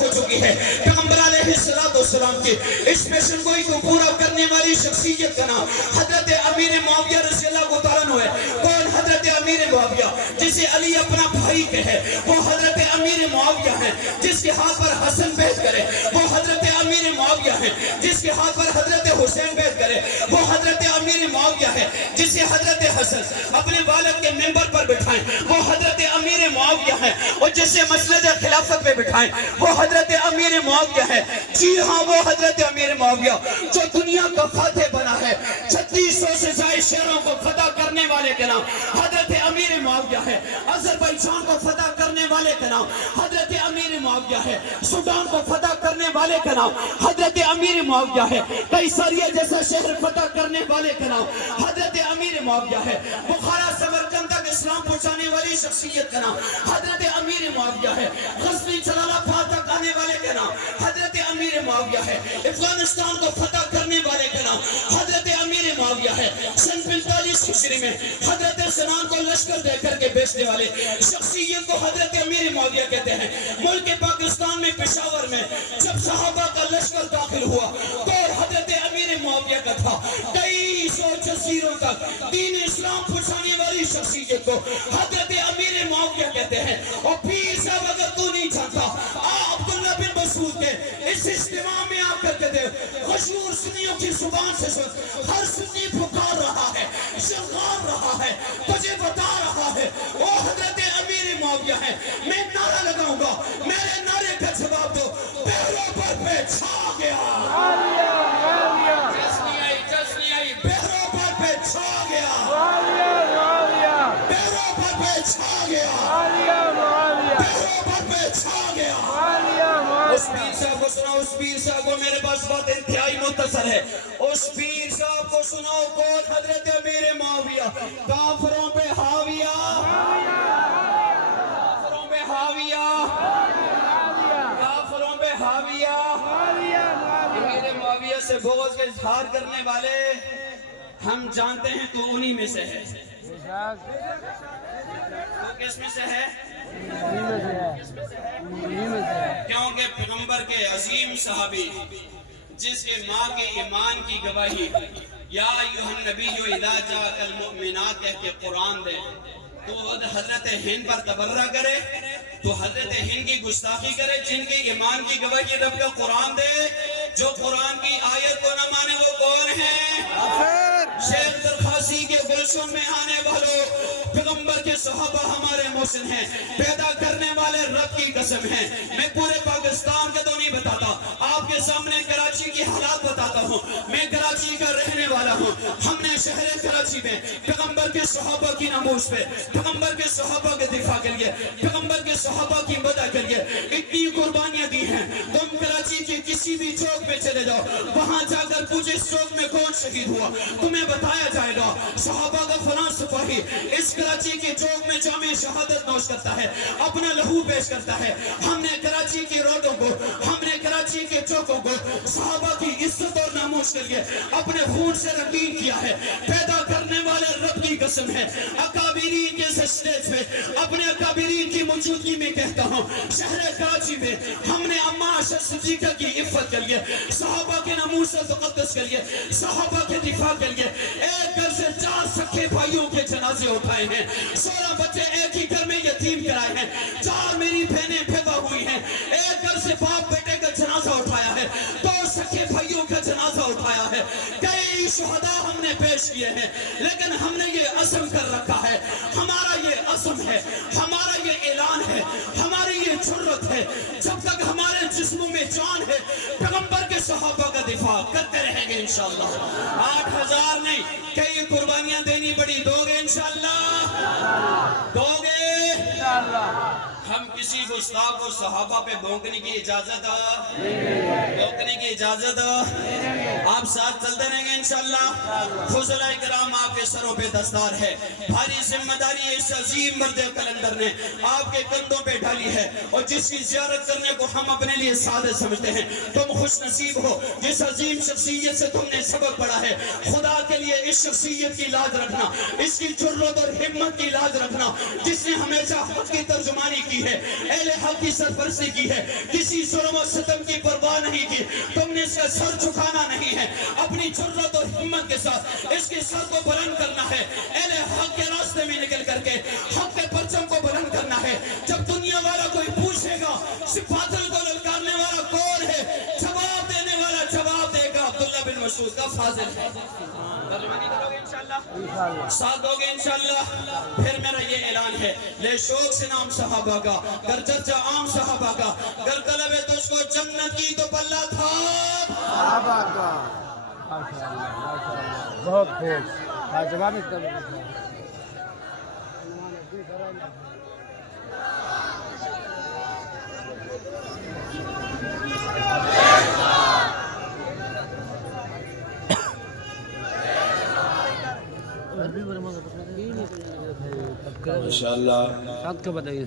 ہو چکی ہے۔ پیغمبر علیہ السلام کی اس پیشن گوئی کو پورا کرنے والی شخصیت کا نام حضرت امیر معاویہ رضی اللہ تعالیٰ عنہ ہے۔ کون حضرت امیر معاویہ؟ جسے علی اپنا بھائی کہے وہ حضرت امیر معاویہ ہے۔ جس کے ہاتھ پر حسن بیعت کرے وہ حضرت امیر معاویہ ہے۔ جس کے ہاتھ پر حضرت حسین بیعت کرے وہ حضرت امیر معاویہ ہے۔ جسے حضرت حسن اپنے والد کے منبر پر بٹھائیں وہ حضرت امیر معاویہ ہے۔ اور جسے مسند خلافت پہ بٹھائیں وہ حضرت امیر معاویہ ہے۔ جی ہاں، وہ حضرت امیر معاویہ جو دنیا کا فاتح بنا ہے، 3600 سے زائد شہروں کو فتح کرنے والے کے نام حضرت امیر معاویہ ہے۔ آذربائیجان کو فتح کرنے والے کا نام حضرت امیر معاویہ ہے۔ سوڈان کو فتح کرنے والے کا نام حضرت امیر معاویہ ہے۔ قیصریہ جیسا شہر فتح کرنے والے کا نام حضرت امیر معاویہ ہے۔ بخارا سمرقند تک اسلام پہنچانے والی شخصیت کا نام حضرت امیر معاویہ ہے۔ غزنی جلال آباد تک آنے والے کا نام حضرت امیر معاویہ ہے۔ افغانستان کو فتح کرنے والے کا نام حضرت امیر معاویہ ہے۔ سن 45 ہجری میں حضرت سنان کو لشکر دے کر کے بیچنے والے شخصیت کو حضرت امیر معاویہ کہتے ہیں۔ ملک پاکستان میں پشاور میں جب صحابہ کا لشکر داخل ہوا تو حضرت امیر معاویہ کا تھا۔ کئی سو جزیروں تک دین اسلام پہنچانے والی شخصیت کو حضرت امیر معاویہ کہتے ہیں۔ اور پیر صاحب اگر تو نہیں جانتا عبداللہ بن مسعود کے اس اجتماع میں آ کر کے دے غشور سنیوں کی زبان سے سن، ہر سنی پکار رہا ہے، شرغار رہا ہے، تجھے بتا رہا ہے وہ حضرت امیر معاویہ ہے۔ میں نعرہ لگاؤں گا، میرے نعرے کا جواب دو، پیروں پر پہ چھا گیا، جس نہیں آئی پیروں پر پہ چھا گیا، پیروں پر پہ چھا گیا، پیروں پر پہ چھا گیا۔ اس پیر صاحب کو سناؤ، اس پیر صاحب کو، میرے پاس بات انتہائی مختصر ہے، اس پیر صاحب کو سناؤ کون حضرت امیر معاویہ، کافروں پہ حاویہ، کافروں پہ حاویہ، کافروں پہ حاویہ۔ امیر معاویہ سے بغض کا اظہار کرنے والے ہم جانتے ہیں تو انہی میں سے ہے۔ تو کس میں سے ہے؟ کیونکہ پیغمبر کے عظیم صحابی جس کے ماں کے ایمان کی گواہی یا ایھا النبی اذا جاءک المؤمنات کہہ کے قرآن دے تو حضرت ہند پر تبرہ کرے، تو حضرت ہند کی گستاخی کرے جن کے ایمان کی گواہی رب کا قرآن دے، جو قرآن کی آیت کو نہ مانے وہ کون ہے؟ شیخ درخاسی کے گلشن میں آنے والوں، پیغمبر کے صحابہ ہمارے محسن ہیں، پیدا کرنے والے رب کی قسم ہیں۔ میں پورے پاکستان کا تو نہیں بتاتا، آپ کے سامنے کراچی کی حالات بتاتا ہوں۔ میں کراچی کا رہنے والا ہوں۔ ہم نے شہر کراچی میں پیغمبر کے صحابہ کی ناموس پہ، پیغمبر کے صحابہ کے دفاع کے لیے، پیغمبر کے صحابہ کی مدد کے لیے اتنی قربانیاں دی ہیں۔ تم کراچی کے کسی بھی چوک پہ چلے جاؤ، وہاں جا کر پوچھو اس چوک میں کون شہید ہوا، تمہیں بتایا جائے گا صحابہ کا فلاں سپاہی اس کراچی کے چوک میں جامع شہادت نوش کرتا ہے، اپنا لہو پیش کرتا ہے۔ ہم نے کراچی کی روڈوں کو، ہم نے کراچی کے چوکوں کو صحابہ کی عزت اور ناموس کے لیے اپنے خون سے رنگین کیا ہے۔ پیدا کرنے والے رب کی قسم ہے، اکابرین کے سٹیج پہ اپنے اکابرین کی موجودگی میں کہتا ہوں، شہر کراچی میں ہم نے اما عائشہ صدیقہ کی عفت کے لیے، صحابہ کے ناموس و تقدس کے لیے، صحابہ کے دفاع کے لیے ایک گھر سے 4 سکے بھائیوں کے جنازے اٹھائے ہیں، 16 بچے ایک ہی گھر میں یتیم کرائے ہیں، 4 میری بہنیں پیدا ہوئی ہیں، ایک گھر سے باپ بیٹے کا جنازہ اٹھایا ہے، 2 سکے بھائیوں کا جنازہ اٹھایا ہے، کئی شہداء ہم نے پیش کیے ہیں، لیکن ہم نے یہ عزم کر رکھا ہے، ہمارا یہ عزم ہے، ہمارا یہ اعلان ہے، ہماری یہ جرت ہے، جب تک ہمارے جسموں میں جان ہے پیغمبر کے صحابہ کا دفاع کرتے رہیں گے انشاءاللہ۔ 8000 نہیں، کئی قربانیاں دینی پڑی، دو گے انشاءاللہ؟ دو گے؟ ہم کسی گستاخ کو صحابہ پہ بھونکنے کی اجازت آپ ساتھ چلتے رہیں گے انشاءاللہ۔ فضلاء کرام آپ کے سروں پہ دستار ہے، بھاری ذمہ داری اس عظیم مرد کلندر نے آپ کے کندھوں پہ ڈالی ہے، اور جس کی زیارت کرنے کو ہم اپنے لیے سعادت سمجھتے ہیں۔ تم خوش نصیب ہو جس عظیم شخصیت سے تم نے سبق پڑھا ہے۔ خدا کے لیے اس شخصیت کی لاج رکھنا، اس کی جرت اور ہمت کی لاج رکھنا، جس نے ہمیشہ حق کی ترجمانی کی کی ہے, اہل حق کی سرپرستی کی ہے, کسی ظلم و ستم کی پرواہ نہیں کی, تم نے اس کا سر جھکانا نہیں ہے, اپنی جرات اور ہمت کے ساتھ اس کے سر کو بلند کرنا ہے, اہل حق کے راستے میں نکل کر کے حق کے پرچم کو بلند کرنا ہے. جب دنیا والا کوئی پوچھے گا باطل کو للکارنے والا کون ہے, جواب دینے والا جواب دے گا عبداللہ بن مسعود کا فاضل ہے. ترجمانی کرو گے انشاءاللہ, ساتھ دو گے انشاءاللہ. پھر میرا یہ اعلان ہے, لے شوق سے نام صحابہ کا, گر چرچا عام صحابہ کا, گر طلب ہے تو اس کو جنت کی تو پلہ تھا صحابہ کا. بہت خوب زبان ماشاءاللہ. ساتھ کا بتائیے